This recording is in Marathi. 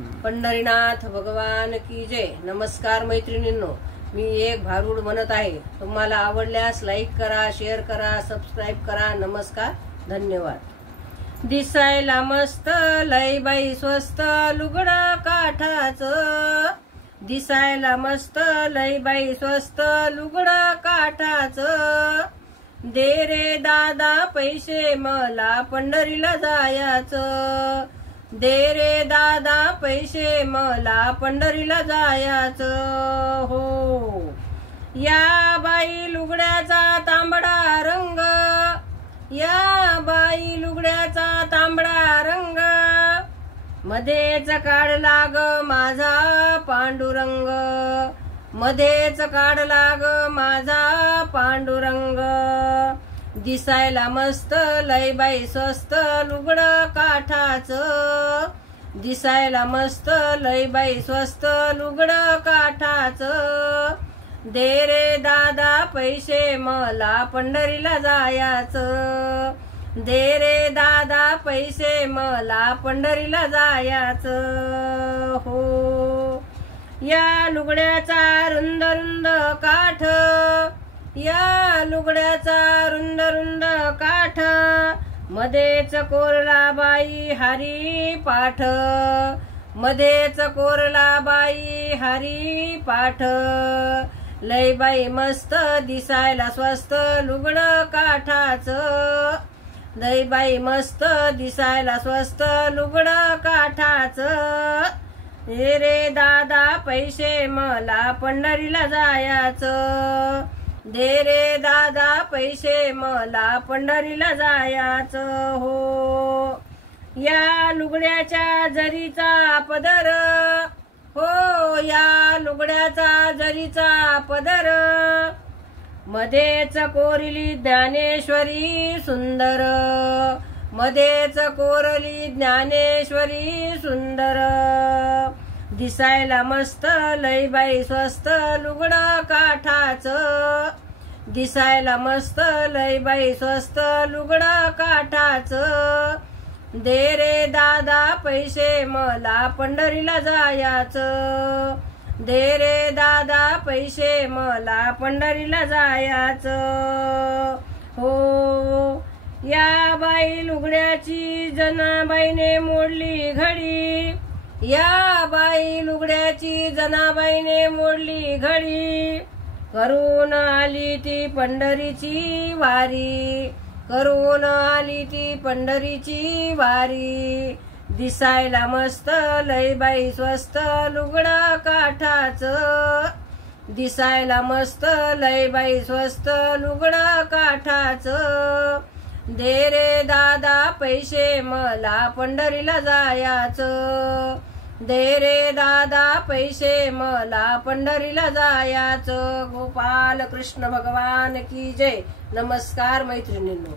पंढरीनाथ भगवान की जय। नमस्कार मैत्रिणींनो, मी एक भारूड म्हणत आहे। तुम्हाला आवडल्यास लाईक करा, शेअर करा, सबस्क्राइब करा। नमस्कार, धन्यवाद। दिसायला मस्त लय बाई स्वस्त लुगडं काठाचं, दिसायला मस्त लय बाई स्वस्त लुगडं काठाचं। दे रे दादा पैसे मला पंढरीला जायचं, दे रे दादा पैसे मला पंढरीला जायचं हो। या बाई लुगड्याचा तांबडा रंग, या बाई लुगड्याचा तांबडा रंग, मध्येच काढला ग माझा पांडुरंग, मध्येच काढला ग माझा पांडुरंग। दिसायला मस्त लय बाई स्वस्त लुगडं काठाचं, दिसायला मस्त लय बाई स्वस्त लुगडं काठाचं। दे रे दादा पैसे मला पंढरीला जायचं, दे रे दादा पैसे मला पंढरीला जायचं हो। या लुगड्याचा रुंद रुंद काठ, या लुगड्याचा रुंद रुंद काठ, मध्येच कोरला बाई हरी पाठ, मध्येच कोरला बाई हरी पाठ। लय बाई मस्त दिसायला स्वस्त लुगडं काठाचं, लय बाई मस्त दिसायला स्वस्त लुगडं काठाचं। दे रे दादा पैसे मला पंढरीला जायचं, दे रे दादा पैसे मला पंढरीला जायचं हो। या लुगड्याच्या जरीचा पदर हो, या लुगड्याचा जरीचा पदर, मध्येच कोरली ज्ञानेश्वरी सुंदर, मध्येच कोरली ज्ञानेश्वरी सुंदर। दिसायला मस्त लय बाई स्वस्त लुगडं काठाचं, दिसायला मस्त लय बाई स्वस्त लुगडं काठाचं। दे रे दादा पैसे मला पंढरीला जायचं, दे रे दादा पैसे मला पंढरीला जायचं हो। या बाई लुगड्याची जनाबाईने मोडली घडी, या बाई लुगड्याची जनाबाईने मोडली घडी। करून आली ती पंढरीची वारी, करून आली ती पंढरीची वारी। दिसायला मस्त लय बाई स्वस्त लुगडं काठाचं, दिसायला मस्त लय बाई स्वस्त लुगडं काठाचं। दे रे दादा पैसे मला पंढरीला जायचं, दे रे दादा पैसे मला पंढरीला जायचं। गोपाल कृष्ण भगवान की जय। नमस्कार मैत्रिणींनो।